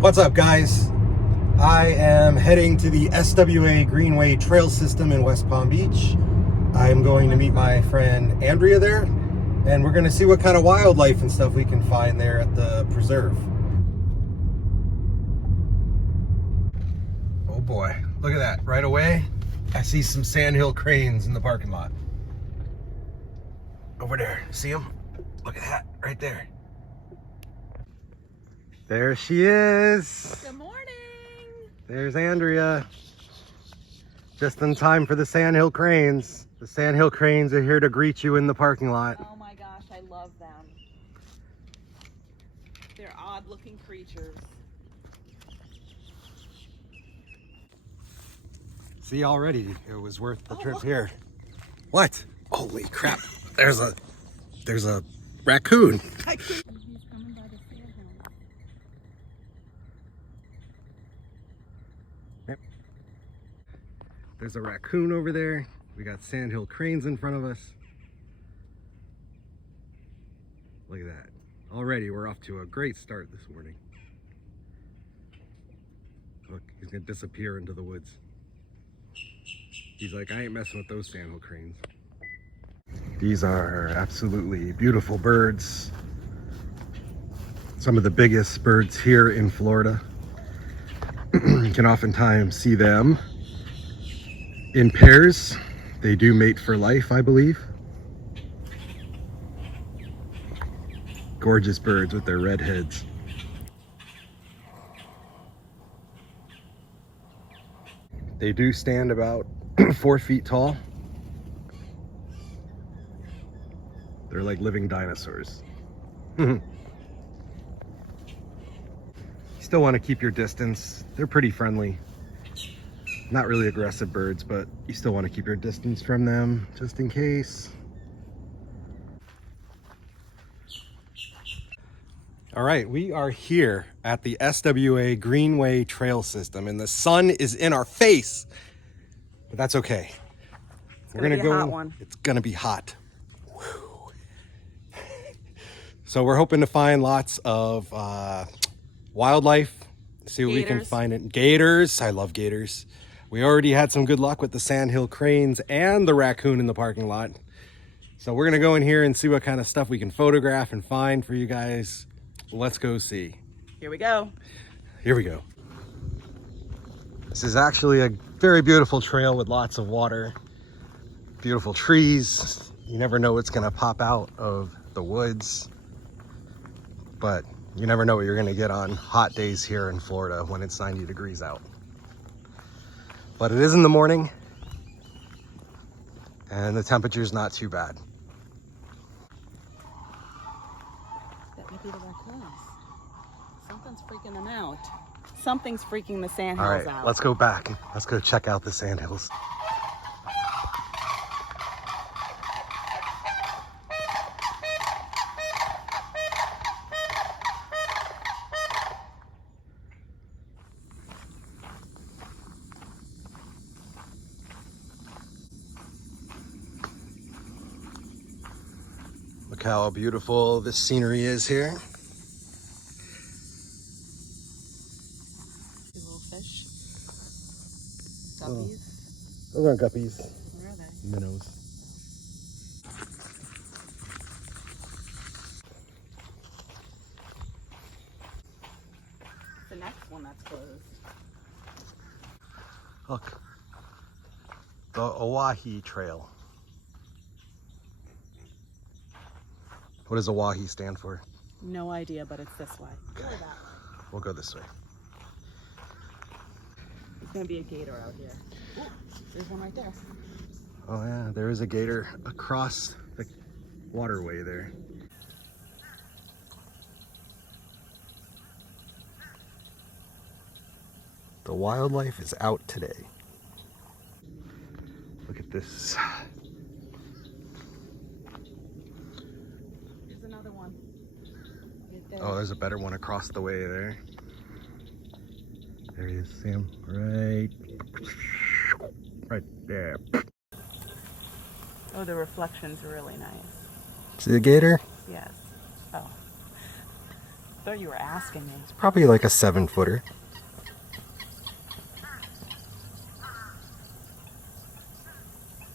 What's up, guys? I am heading to the SWA Greenway trail system in West Palm Beach. I'm going to meet my friend Andrea there, and we're going to see what kind of wildlife and stuff we can find there at the preserve. Oh boy, look at that. Right away, I see some sandhill cranes in the parking lot. Over there, see them? Look at that, right there. There she is. Good morning. There's Andrea. Just in time for the sandhill cranes. The sandhill cranes are here to greet you in the parking lot. Oh my gosh, I love them. They're odd looking creatures. See, already it was worth the trip here. What? Holy crap. There's a raccoon. He's coming by the sandhill. Yep. There's a raccoon over there. We got sandhill cranes in front of us. Look at that. Already we're off to a great start this morning. Look, he's gonna disappear into the woods. He's like, I ain't messing with those sandhill cranes. These are absolutely beautiful birds. Some of the biggest birds here in Florida. You can oftentimes see them in pairs. They do mate for life, I believe. Gorgeous birds with their red heads. They do stand about 4 feet tall. They're like living dinosaurs. You still want to keep your distance. They're pretty friendly. Not really aggressive birds, but you still want to keep your distance from them just in case. All right, we are here at the SWA Greenway trail system, and the sun is in our face, but that's okay. We're gonna go. Hot one. It's gonna be hot. So we're hoping to find lots of wildlife, see what we can find. It. Gators, I love gators. We already had some good luck with the sandhill cranes and the raccoon in the parking lot. So we're gonna go in here and see what kind of stuff we can photograph and find for you guys. Let's go see. Here we go. Here we go. This is actually a very beautiful trail with lots of water, beautiful trees. You never know what's gonna pop out of the woods. But you never know what you're gonna get on hot days here in Florida when it's 90 degrees out. But it is in the morning and the temperature's not too bad. That might be the raccoons. Something's freaking them out. Something's freaking the sandhills All right, out. let's go back. Let's go check out the sandhills. Look how beautiful this scenery is here. See little fish. Guppies. Those aren't guppies. Where are they? Minnows. The next one that's closed. Look. The Ohawee Trail. What does Ohawee stand for? No idea, but it's this way. Okay. We'll go this way. There's gonna be a gator out here. Ooh, there's one right there. Oh yeah, there is a gator across the waterway there. The wildlife is out today. Look at this. There's another one. Right there. Oh, there's a better one across the way there. There he is, Sam. Right there. Oh, the reflection's really nice. See the gator? Yes. Oh. thought you were asking me. It's probably like a 7-footer.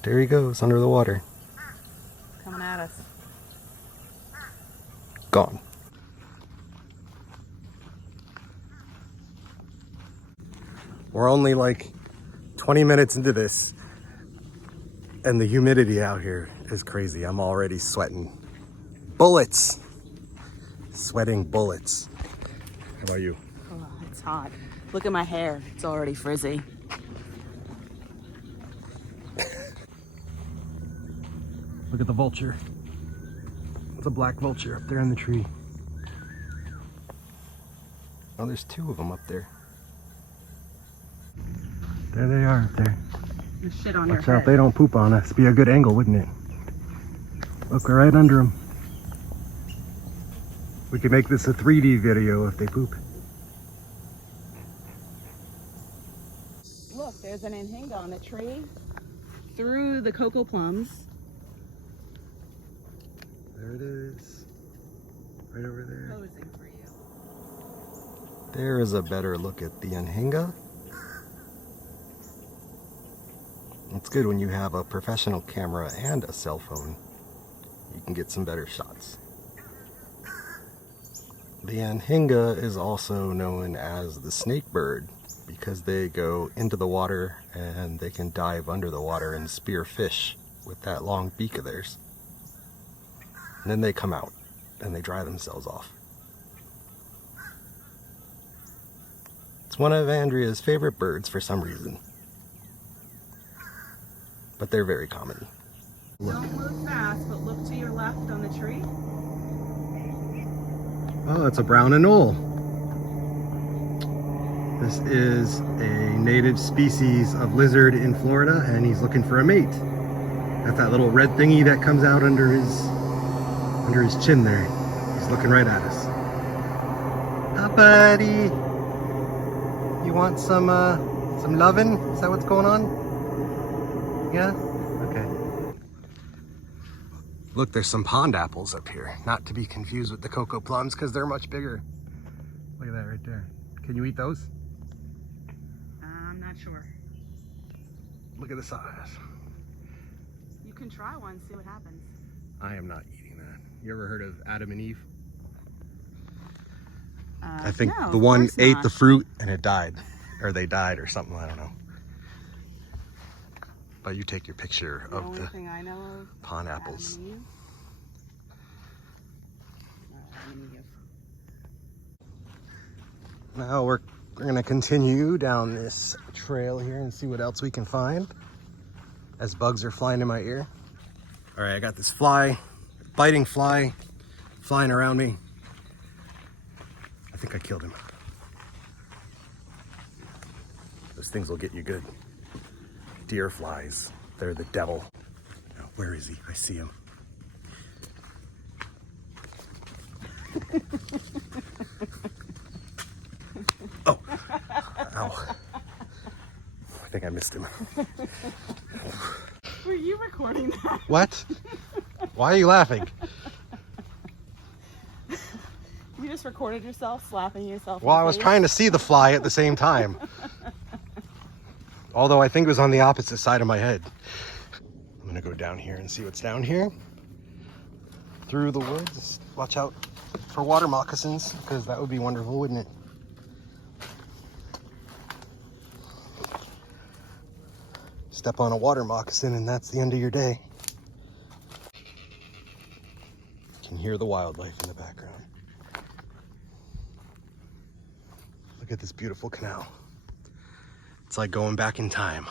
There he goes under the water. Coming at us. Gone. We're only like 20 minutes into this, and the humidity out here is crazy. I'm already sweating bullets. Sweating bullets. How about you? Oh, it's hot. Look at my hair. It's already frizzy. Look at the vulture. It's a black vulture up there in the tree. Oh, there's 2 of them up there. There they are up there. You shit on your Watch head. out, they don't poop on us. Be a good angle, wouldn't it? Look, we're right under them. We could make this a 3D video if they poop. Look, there's an anhinga on a tree through the cocoa plums. There it is. Right over there. Posing for you. There is a better look at the anhinga. It's good when you have a professional camera and a cell phone. You can get some better shots. The anhinga is also known as the snake bird because they go into the water and they can dive under the water and spear fish with that long beak of theirs. And then they come out and they dry themselves off. It's one of Andrea's favorite birds for some reason. But they're very common. Don't move fast, but look to your left on the tree. Oh, it's a brown anole. This is a native species of lizard in Florida, and he's looking for a mate. That's that little red thingy that comes out under his chin there. He's looking right at us. Hi, buddy. You want some lovin'? Is that what's going on? Yeah? Okay. Look, there's some pond apples up here. Not to be confused with the cocoa plums because they're much bigger. Look at that right there. Can you eat those? I'm not sure. Look at the size. You can try one, see what happens. I am not eating that. You ever heard of Adam and Eve? I think no, the of one course ate not. the fruit and it died. Or they died or something, I don't know. But you take your picture The of only the thing I know of pond is apples. Adam and Eve. Adam and Eve. Now we're gonna continue down this trail here and see what else we can find as bugs are flying in my ear. All right, I got this biting fly flying around me. I think I killed him. Those things will get you good. Deer flies, they're the devil. Now, where is he? I see him. Oh, ow. I think I missed him. Were you recording that? What? Why are you laughing? You just recorded yourself slapping yourself. Well, in I the was face? trying to see the fly at the same time. Although I think it was on the opposite side of my head. I'm gonna go down here and see what's down here. Through the woods. Watch out for water moccasins, because that would be wonderful, wouldn't it? Step on a water moccasin and that's the end of your day. You can hear the wildlife in the background. Look at this beautiful canal. It's like going back in time.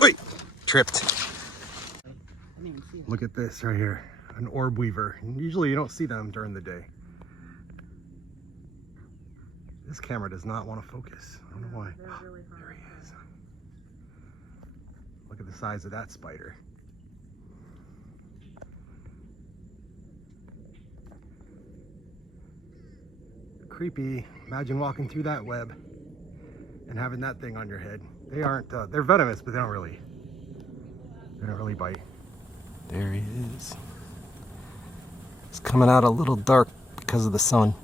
Wait, tripped. I didn't even see it. Look at this right here, an orb weaver. Usually you don't see them during the day. This camera does not want to focus. I don't know why. They're really hard. There he is. Look at the size of that spider. Creepy. Imagine walking through that web and having that thing on your head. They aren't, they're venomous, but they don't really They don't really bite. There he is. It's coming out a little dark because of the sun.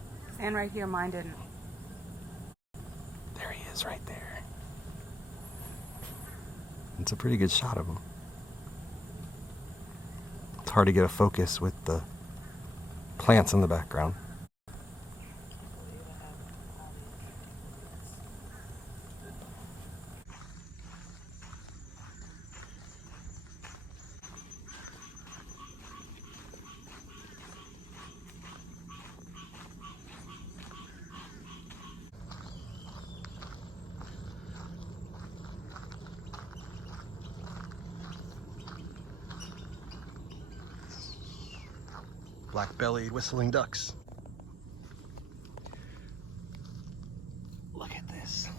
And right here, mine didn't. There he is right there. It's a pretty good shot of him. It's hard to get a focus with the plants in the background. Black-bellied whistling ducks. Look at this.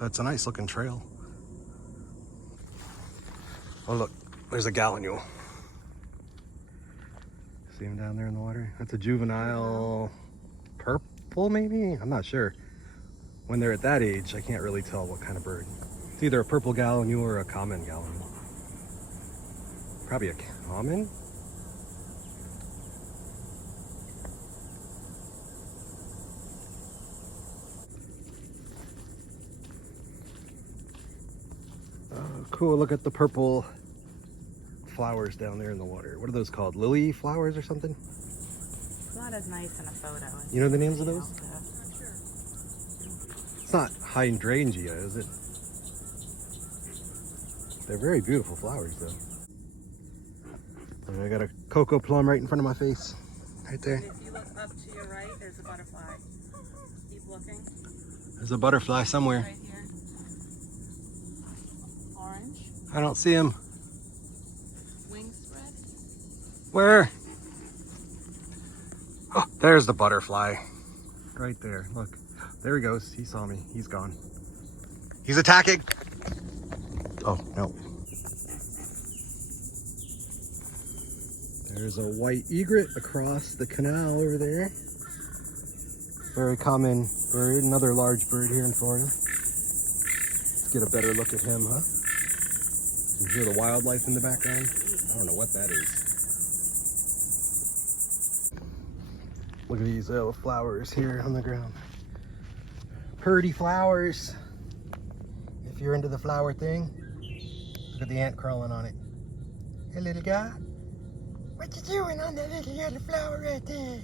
That's a nice looking trail. Oh look, there's a gallinule. See him down there in the water? That's a juvenile purple maybe? I'm not sure. When they're at that age, I can't really tell what kind of bird. It's either a purple gallinule or a common gallinule. Probably a common? Cool, look at the purple flowers down there in the water. What are those called? Lily flowers or something? It's not as nice in a photo. You know the names of those? It's not hydrangea, is it? They're very beautiful flowers though. And I got a cocoa plum right in front of my face. Right there. And if you look up to your right, there's a butterfly. Keep looking. There's a butterfly somewhere. Right here. Orange. I don't see him. Wings spread. Where? Oh, there's the butterfly. Right there. Look. There he goes. He saw me. He's gone. He's attacking. Oh, no. There's a white egret across the canal over there. Very common bird. Another large bird here in Florida. Let's get a better look at him, huh? You can hear the wildlife in the background. I don't know what that is. Look at these little flowers here on the ground. Purdy flowers. If you're into the flower thing, look at the ant crawling on it. Hey, little guy. What you doing on that little yellow flower right there?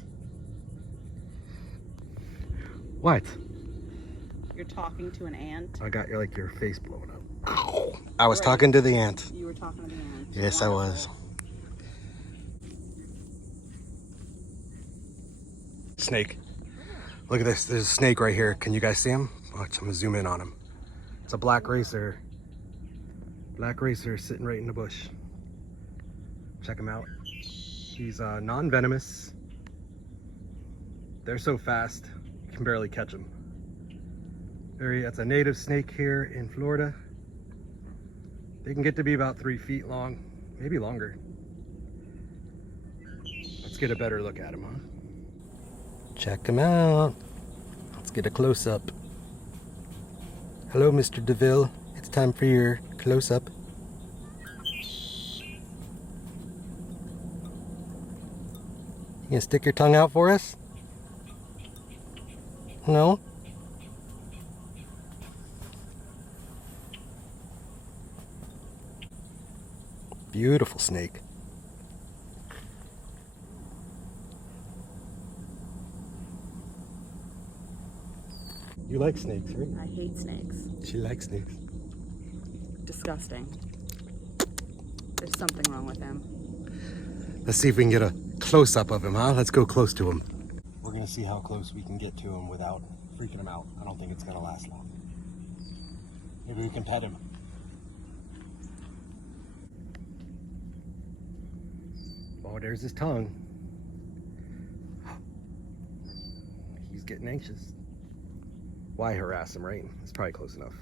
What? You're talking to an ant. I got your face blown up. Ow. I was talking to the ant. You were talking to the ant. Yes, I was. Snake. Look at this. There's a snake right here. Can you guys see him? Watch, I'm gonna zoom in on him. It's a black racer. Black racer sitting right in the bush. Check him out. He's non-venomous. They're so fast, you can barely catch them. That's a native snake here in Florida. They can get to be about 3 feet long, maybe longer. Let's get a better look at him, huh? Check him out. Let's get a close-up. Hello, Mr. DeVille. It's time for your close-up. You gonna stick your tongue out for us? No? Beautiful snake. You like snakes, right? I hate snakes. She likes snakes. Disgusting. There's something wrong with them. Let's see if we can get a close-up of him, huh? Let's go close to him. We're gonna see how close we can get to him without freaking him out. I don't think it's gonna last long. Maybe we can pet him. Oh, there's his tongue. He's getting anxious. Why harass him, right? It's probably close enough.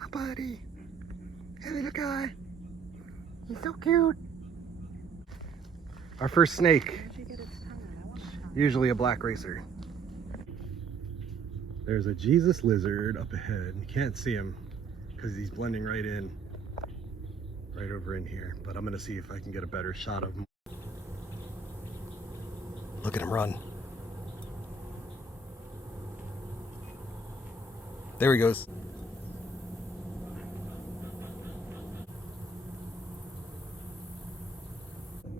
Oh, buddy. Hey, little guy. He's so cute. Our first snake. Where'd you get its tongue? I want its tongue. Usually a black racer. There's a Jesus lizard up ahead. You can't see him because he's blending right in. Right over in here. But I'm gonna see if I can get a better shot of him. Look at him run. There he goes.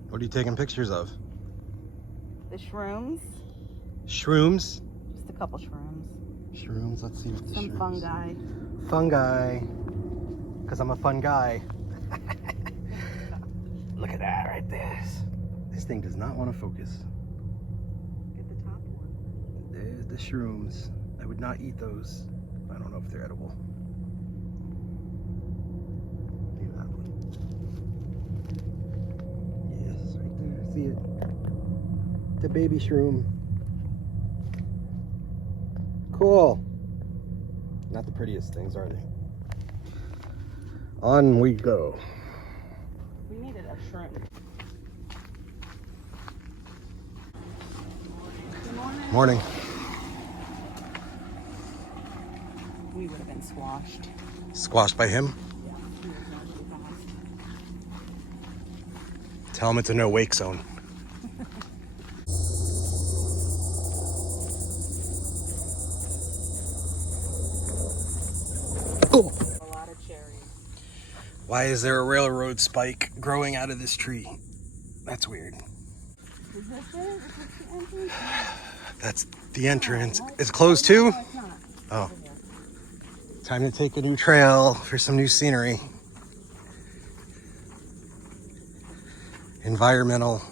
What are you taking pictures of? The shrooms. Shrooms? Just a couple shrooms. Shrooms, let's see what the Some shrooms. fungi. Fungi. Because I'm a fun guy. Look at that right there. This thing does not want to focus. Get the top one. There's the shrooms. I would not eat those. I don't know if they're edible. Maybe that one. Yes, right there. See it? The baby shroom. Cool. Not the prettiest things, are they? On we go. We needed a shrimp. Good morning. Morning. We would have been squashed. Squashed by him? Yeah. He was actually fast. Tell him it's a no wake zone. Oh. A lot of cherries. Why is there a railroad spike growing out of this tree? That's weird. Is this it? Is this the entrance? That's the entrance. It's closed too? No, it's not. Oh. Over here. Time to take a new trail for some new scenery. Environmental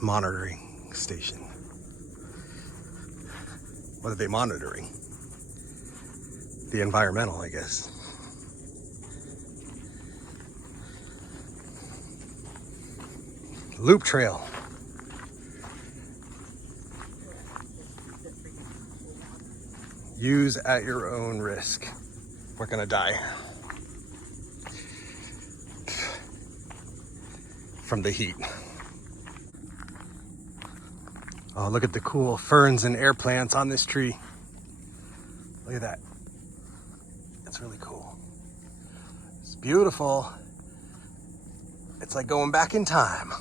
monitoring station. What are they monitoring? The environmental, I guess. Loop trail. Use at your own risk. We're gonna die. From the heat. Oh, look at the cool ferns and air plants on this tree. Look at that. It's really cool. It's beautiful. It's like going back in time.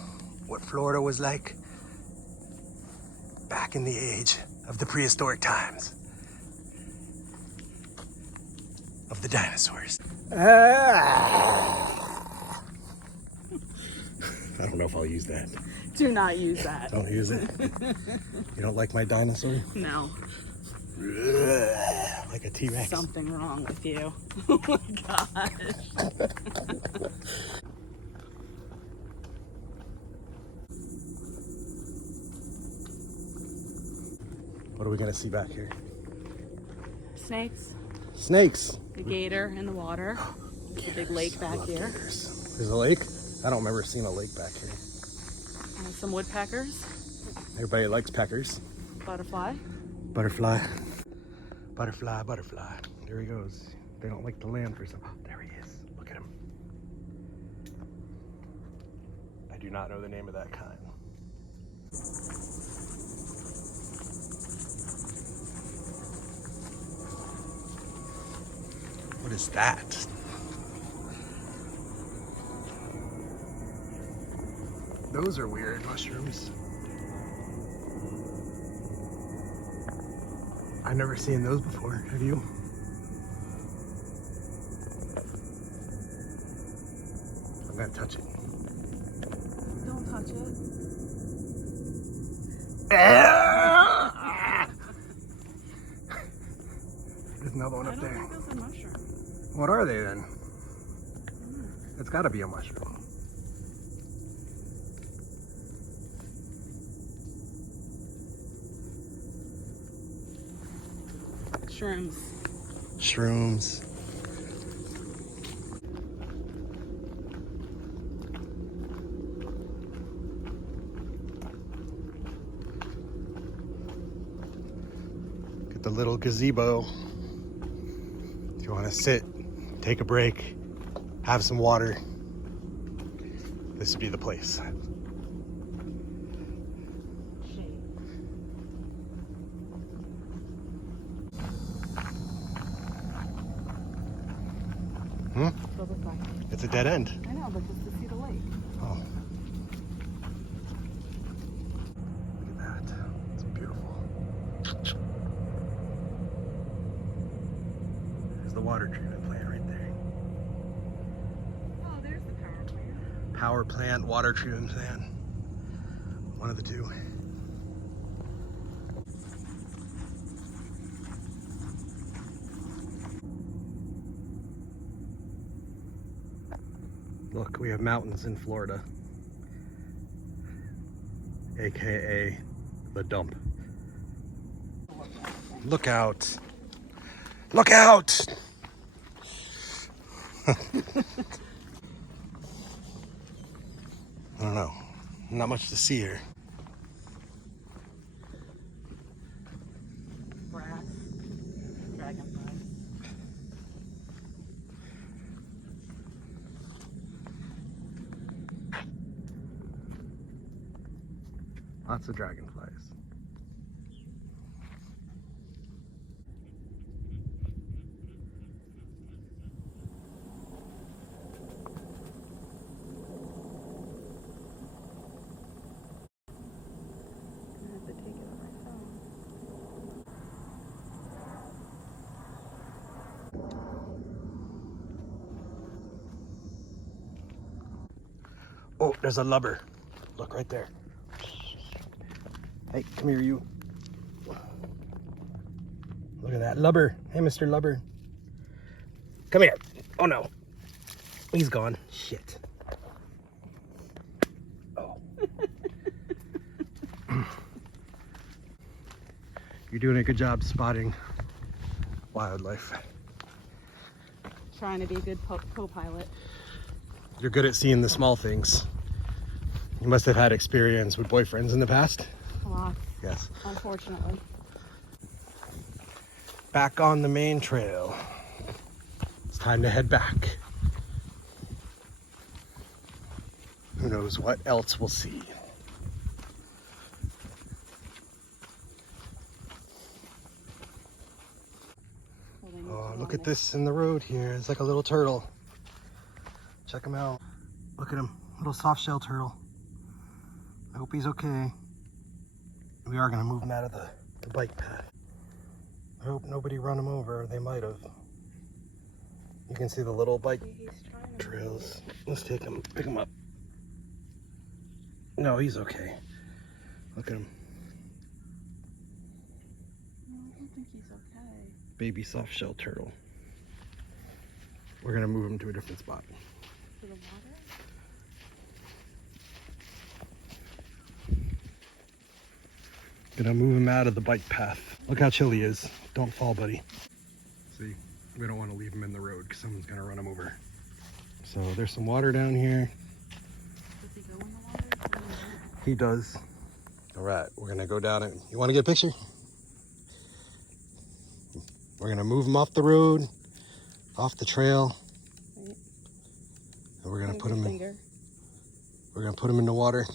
What Florida was like back in the age of the prehistoric times. Of the dinosaurs. I don't know if I'll use that. Do not use that. Don't use it. You don't like my dinosaur? No. Like a T-Rex. Something wrong with you. Oh my gosh. What are we gonna see back here? Snakes. Snakes. The gator in the water. There's a big lake back here. Gators. There's a lake? I don't remember seeing a lake back here. Some woodpeckers. Everybody likes peckers. Butterfly. Butterfly. Butterfly, butterfly. There he goes. They don't like to land for some. Oh, there he is. Look at him. I do not know the name of that kind. What is that? Those are weird mushrooms. I've never seen those before. Have you? I'm gonna touch it. Don't touch it. There's another one I up don't there. think that's a mushroom. What are they then? It's gotta be a mushroom. Shrooms. Shrooms. the little gazebo. If you want to sit, take a break, have some water, this would be the place. It's a dead end. I know, but just to see the lake. Oh. Look at that. It's beautiful. There's the water treatment plant right there. Oh, there's the power plant. Power plant, water treatment plant. One of the two. Look, we have mountains in Florida, aka the dump. Look out! Look out! I don't know, not much to see here. Grass, dragonflies. Lots of dragonflies. I have to take it on my phone. Oh, there's a lubber. Look right there. Hey, come here, you. Look at that lubber. Hey, Mr. Lubber. Come here. Oh no. He's gone. Shit. Oh. You're doing a good job spotting wildlife. Trying to be a good co-pilot. You're good at seeing the small things. You must have had experience with boyfriends in the past. A lot. Yes. Unfortunately. Back on the main trail. It's time to head back. Who knows what else we'll see. Oh, look at this in the road here. It's like a little turtle. Check him out. Look at him. Little soft shell turtle. I hope he's okay. We are going to move him out of the bike path. I hope nobody run him over. They might have. You can see the little bike trails. Let's take him, pick him up. No, he's okay. Look at him. No, I don't think he's okay. Baby soft shell turtle. We're going to move him to a different spot. To the water? Gonna move him out of the bike path. Look how chill he is. Don't fall, buddy. See, we don't want to leave him in the road because someone's gonna run him over. So there's some water down here. Does he go in the water? He does. All right, we're gonna go down it. You want to get a picture? We're gonna move him off the road, off the trail, Right. and we're gonna Move put your him in. finger. We're gonna put him in the water.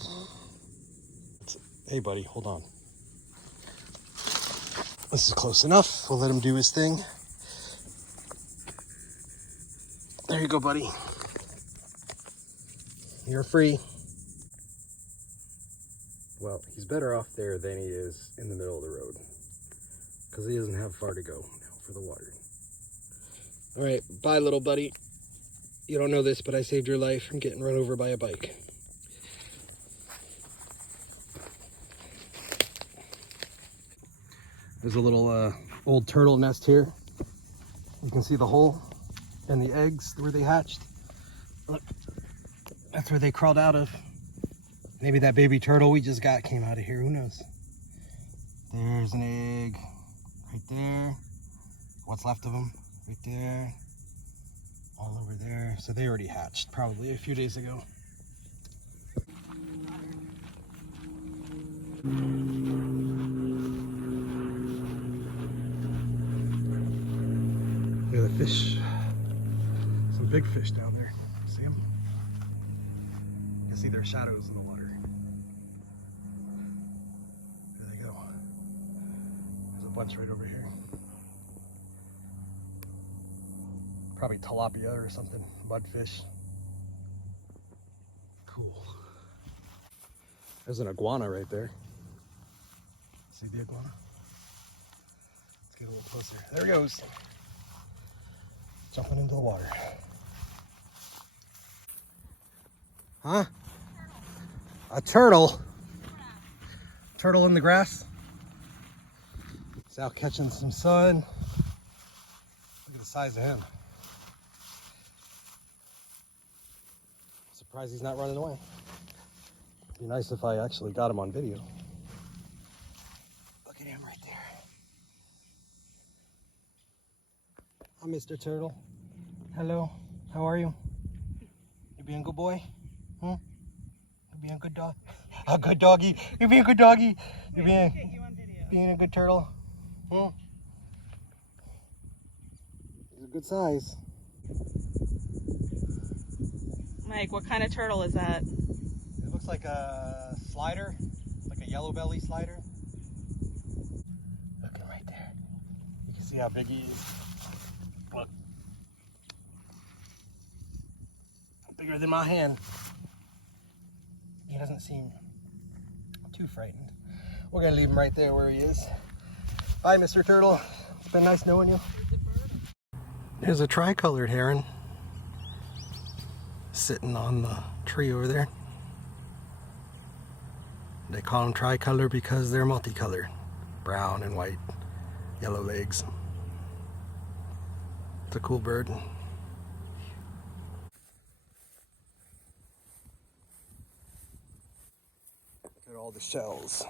Hey, buddy, hold on. This is close enough. We'll let him do his thing. There you go, buddy. You're free. Well, he's better off there than he is in the middle of the road because he doesn't have far to go now for the water. All right, bye, little buddy. You don't know this, but I saved your life from getting run over by a bike. There's a little old turtle nest here. You can see the hole and the eggs where they hatched. Look, that's where they crawled out of. Maybe that baby turtle we just got came out of here, who knows? There's an egg right there. What's left of them, right there. All over there. So they already hatched probably a few days ago. fish. Some big fish down there. See them? You can see their shadows in the water. There they go. There's a bunch right over here. Probably tilapia or something. Mudfish. Cool. There's an iguana right there. See the iguana? Let's get a little closer. There he goes. Jumping into the water. Huh? A turtle? Turtle in the grass? He's out catching some sun. Look at the size of him. Surprised he's not running away. It'd be nice if I actually got him on video. Look at him right there. Hi, Mr. Turtle. Hello. How are you? You being a good boy? You being a good dog? A good doggy. You being a good doggy. You being a good turtle. He's a good size. Mike, what kind of turtle is that? It looks like a slider, like a yellow belly slider. Look at him right there. You can see how big he is. Look. Bigger than my hand. He doesn't seem too frightened. We're gonna leave him right there where he is. Bye, Mr. Turtle. It's been nice knowing you. There's a tricolored heron sitting on the tree over there. They call them tricolor because they're multicolored. Brown and white, yellow legs. It's a cool bird. Look at all the shells.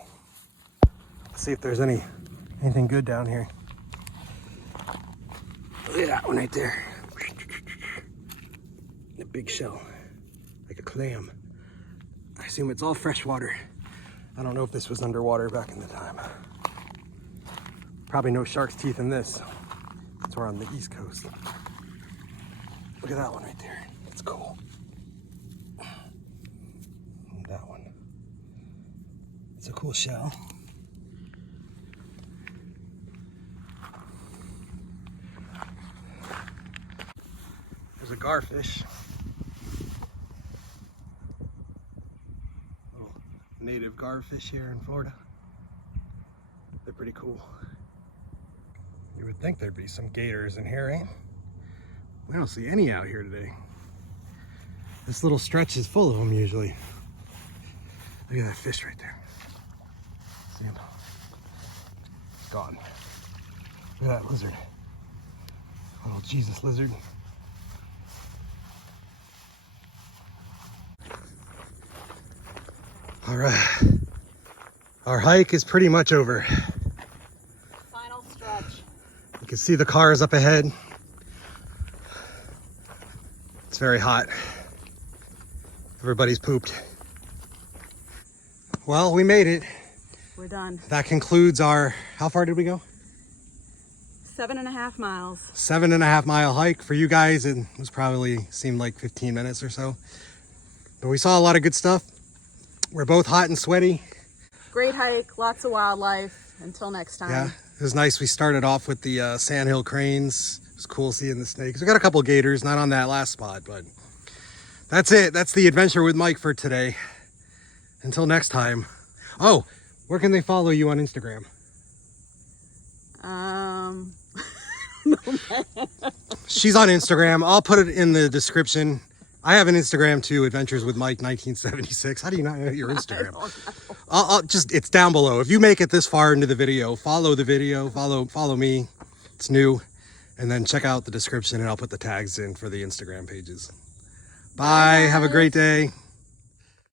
Let's see if there's anything good down here. Look at that one right there. A big shell, like a clam. I assume it's all freshwater. I don't know if this was underwater back in the time. Probably no shark's teeth in this. It's we're on the East Coast. Look at that one right there. It's cool. And that one. It's a cool shell. There's a garfish. Little native garfish here in Florida. They're pretty cool. You would think there'd be some gators in here, eh? We don't see any out here today. This little stretch is full of them usually. Look at that fish right there. See him? Gone. Look at that lizard. Little Jesus lizard. All right, our hike is pretty much over. Final stretch. You can see the cars up ahead. It's very hot. Everybody's pooped. Well, we made it. We're done. That concludes our, how far did we go? 7.5 miles. 7.5 mile hike. For you guys, it was probably seemed like 15 minutes or so. But we saw a lot of good stuff. We're both hot and sweaty. Great hike, lots of wildlife. Until next time. Yeah, it was nice. We started off with the sandhill cranes. It was cool seeing the snakes. We got a couple gators, not on that last spot, but that's it. That's the adventure with Mike for today. Until next time. Oh, where can they follow you on Instagram? She's on Instagram. I'll put it in the description. I have an Instagram too, Adventures with Mike 1976. How do you not know your Instagram? I'll just, it's down below. If you make it this far into the video, follow the video, follow me. It's new. And then check out the description and I'll put the tags in for the Instagram pages. Bye. Have a great day.